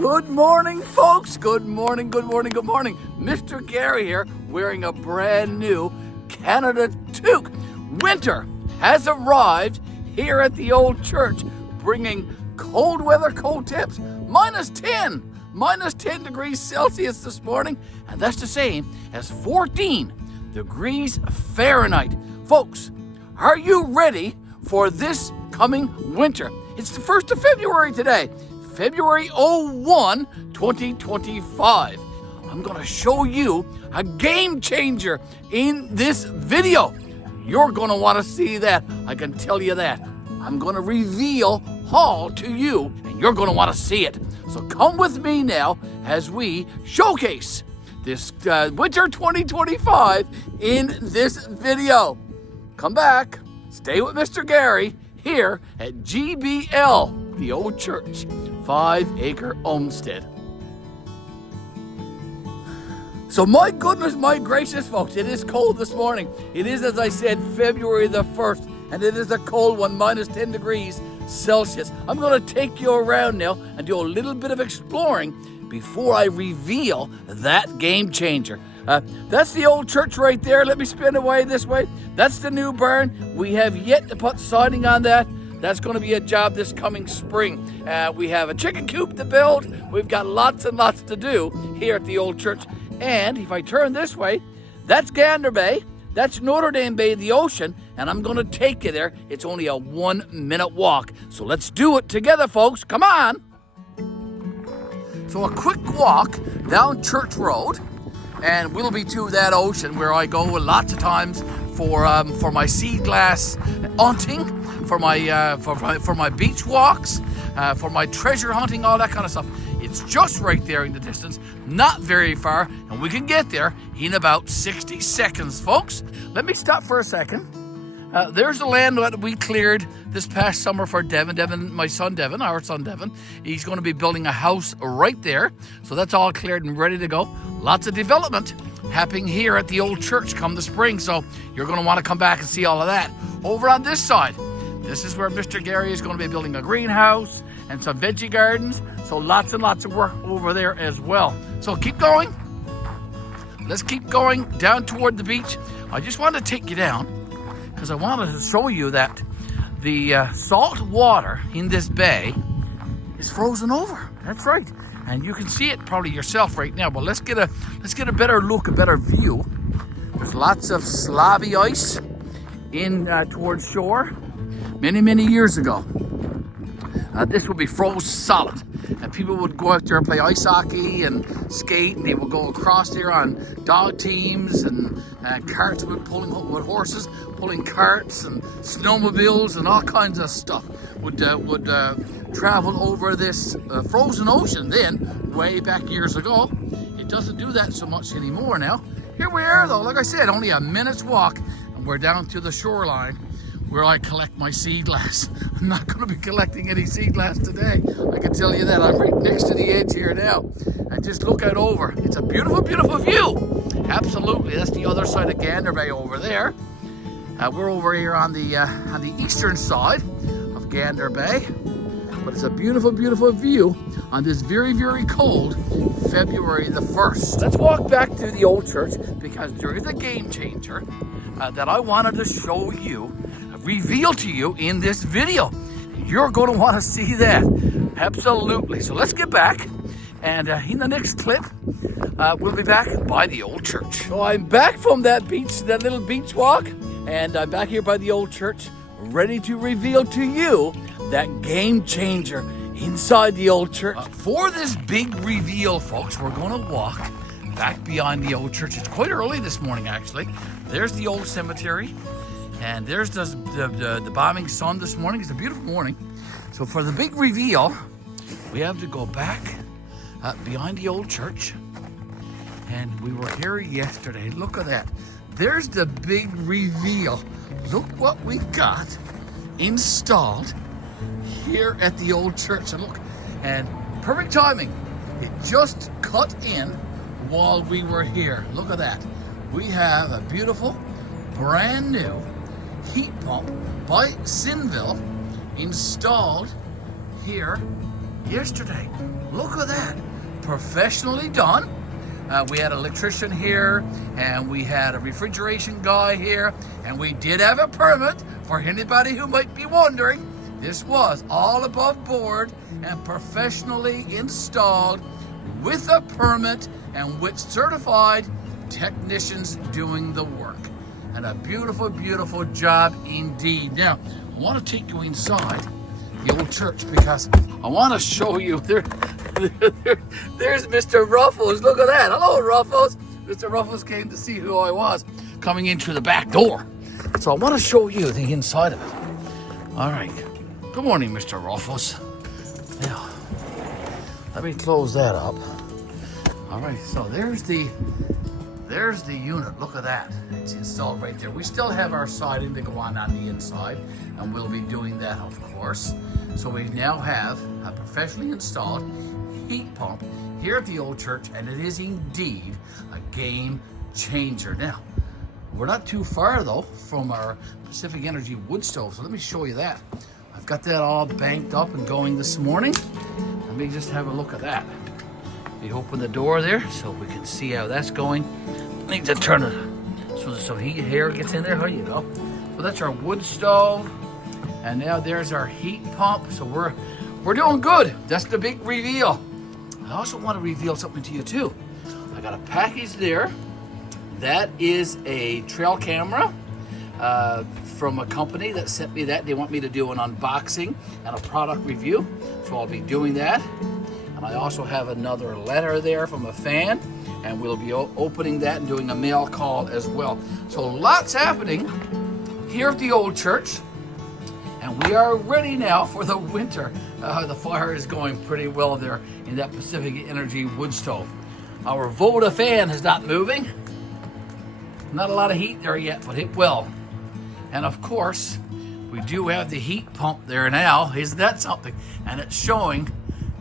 Good morning, folks. Good morning, good morning, good morning. Mr. Garry here, wearing a brand new Canada toque. Winter has arrived here at the Ole Church, bringing cold weather, cold temps, minus 10 degrees Celsius this morning, and that's the same as 14 degrees Fahrenheit. Folks, are you ready for this coming winter? It's the 1st of February today, February 01, 2025. I'm going to show you a game changer in this video. You're going to want to see that. I can tell you that. I'm going to reveal all to you, and you're going to want to see it. So come with me now as we showcase this winter 2025 in this video. Come back. Stay with Mr. Garry here at GBL, the Ole Church 5-acre homestead. So my goodness, my gracious folks, it is cold this morning. It is, as I said, February the 1st, and it is a cold one, minus 10 degrees Celsius. I'm going to take you around now and do a little bit of exploring before I reveal that game changer. That's the Ole Church right there. Let me spin away this way. That's the new barn. We have yet to put siding on that. That's going to be a job this coming spring. We have a chicken coop to build. We've got lots and lots to do here at the Ole Church. And if I turn this way, that's Gander Bay. That's Notre Dame Bay, the ocean, and I'm going to take you there. It's only a 1-minute walk. So let's do it together, folks. Come on. So a quick walk down Church Road, and we'll be to that ocean where I go lots of times for my sea glass hunting, for my beach walks, for my treasure hunting, all that kind of stuff. It's just right there in the distance, not very far, and we can get there in about 60 seconds, folks. Let me stop for a second. There's the land that we cleared this past summer for Devin, my son Devin, our son Devin. He's going to be building a house right there. So that's all cleared and ready to go. Lots of development happening here at the Ole Church come the spring. So you're going to want to come back and see all of that. Over on this side, this is where Mr. Garry is going to be building a greenhouse and some veggie gardens. So lots and lots of work over there as well. So keep going. Let's keep going down toward the beach. I just wanted to take you down because I wanted to show you that the salt water in this bay is frozen over. That's right. And you can see it probably yourself right now. But let's get a better look, a better view. There's lots of slabby ice in towards shore. Many years ago, this would be froze solid, and people would go out there and play ice hockey and skate, and they would go across there on dog teams, and carts with horses pulling carts, and snowmobiles and all kinds of stuff would travel over this frozen ocean then, way back years ago. It doesn't do that so much anymore now. Here we are though, like I said, only a minute's walk, and we're down to the shoreline where I collect my sea glass. I'm not going to be collecting any sea glass today. I can tell you that. I'm right next to the edge here now. And just look out over. It's a beautiful, beautiful view. Absolutely. That's the other side of Gander Bay over there. We're over here on the eastern side of Gander Bay. But it's a beautiful, beautiful view on this very, very cold February the 1st. Let's walk back to the Ole Church because there is a game changer that I wanted to show you, reveal to you in this video. You're going to want to see that. Absolutely. So let's get back. And in the next clip, we'll be back by the Ole Church. So I'm back from that little beach walk. And I'm back here by the Ole Church, ready to reveal to you that game changer inside the Ole Church. For this big reveal, folks, we're going to walk back beyond the Ole Church. It's quite early this morning, actually. There's the old cemetery. And there's the bombing sun this morning. It's a beautiful morning. So for the big reveal, we have to go back behind the Ole Church. And we were here yesterday. Look at that. There's the big reveal. Look what we got installed here at the Ole Church. And look, and perfect timing. It just cut in while we were here. Look at that. We have a beautiful, brand new heat pump by Sinville installed here yesterday. Look at that. Professionally done. We had an electrician here, and we had a refrigeration guy here, and we did have a permit. For anybody who might be wondering, this was all above board and professionally installed with a permit and with certified technicians doing the work. And a beautiful, beautiful job indeed. Now, I want to take you inside the old church because I want to show you there's Mr. Ruffles. Look at that. Hello, Ruffles. Mr. Ruffles came to see who I was coming in through the back door. So I want to show you the inside of it. All right. Good morning, Mr. Ruffles. Now, let me close that up. All right. So there's the unit. Look at that. It's installed right there. We still have our siding to go on the inside, and we'll be doing that, of course. So we now have a professionally installed heat pump here at the old church, and it is indeed a game changer. Now, we're not too far though from our Pacific Energy wood stove, so let me show you that. I've got that all banked up and going this morning. Let me just have a look at that. We open the door there so we can see how that's going. I need to turn it so that some heat air gets in there. There you go. So that's our wood stove, and now there's our heat pump. So we're doing good. That's the big reveal. I also want to reveal something to you too. I got a package there. That is a trail camera from a company that sent me that. They want me to do an unboxing and a product review, so I'll be doing that. And I also have another letter there from a fan, and we'll be opening that and doing a mail call as well. So lots happening here at the old church, and we are ready now for the winter. The fire is going pretty well there in that Pacific Energy wood stove. Our Voda fan is not moving. Not a lot of heat there yet, but it will. And of course, we do have the heat pump there now. Isn't that something? And it's showing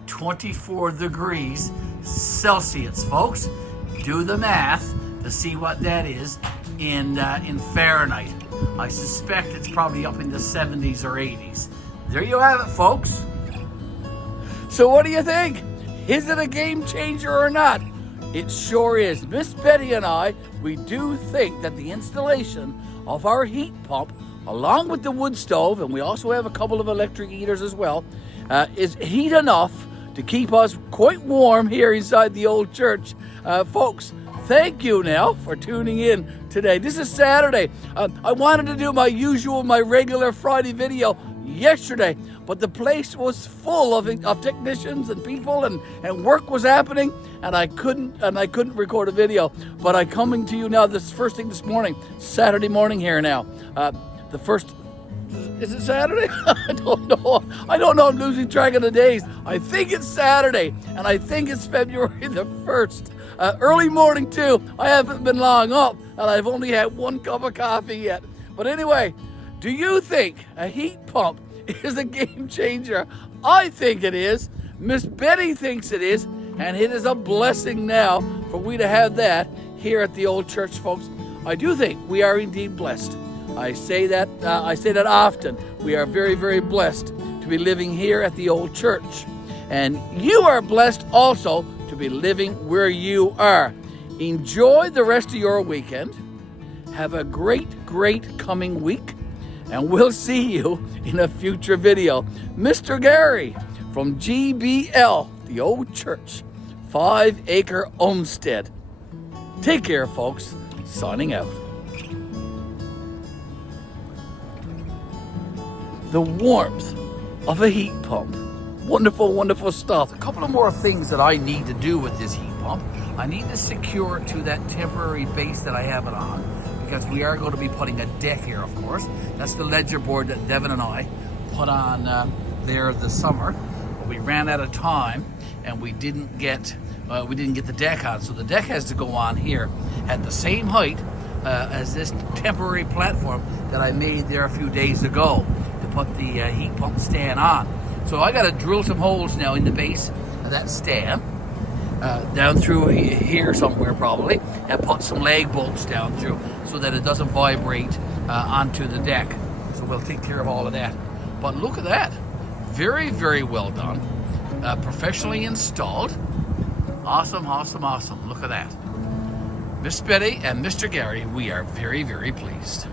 24 degrees Celsius, folks. Do the math to see what that is in Fahrenheit. I suspect it's probably up in the 70s or 80s. There you have it, folks. So what do you think? Is it a game changer or not? It sure is. Miss Betty and I, we do think that the installation of our heat pump, along with the wood stove, and we also have a couple of electric heaters as well, is heat enough to keep us quite warm here inside the old church. Folks, thank you now for tuning in today. This is Saturday. I wanted to do my regular Friday video yesterday, but the place was full of technicians and people, and work was happening, and I couldn't record a video. But I'm coming to you now this first thing this morning, Saturday morning here now. Is it Saturday? I don't know. I'm losing track of the days. I think it's Saturday, and I think it's February the 1st. Early morning too. I haven't been long up, and I've only had one cup of coffee yet. But anyway, do you think a heat pump is a game changer? I think it is. Miss Betty thinks it is, and it is a blessing now for we to have that here at the old church, folks. I do think we are indeed blessed. I say that often. We are very, very blessed to be living here at the old church. And you are blessed also to be living where you are. Enjoy the rest of your weekend. Have a great, great coming week. And we'll see you in a future video. Mr. Garry from GBL, the old church, 5-acre homestead. Take care, folks. Signing out. The warmth of a heat pump. Wonderful, wonderful stuff. A couple of more things that I need to do with this heat pump. I need to secure it to that temporary base that I have it on, because we are going to be putting a deck here, of course. That's the ledger board that Devin and I put on there this summer. But we ran out of time, and we didn't get the deck on. So the deck has to go on here at the same height as this temporary platform that I made there a few days ago to put the heat pump stand on. So I got to drill some holes now in the base of that stand, down through here somewhere probably, and put some lag bolts down through so that it doesn't vibrate onto the deck. So we'll take care of all of that. But look at that. Very, very well done. professionally installed. Awesome, awesome, awesome. Look at that. Miss Betty and Mr. Garry, we are very, very pleased.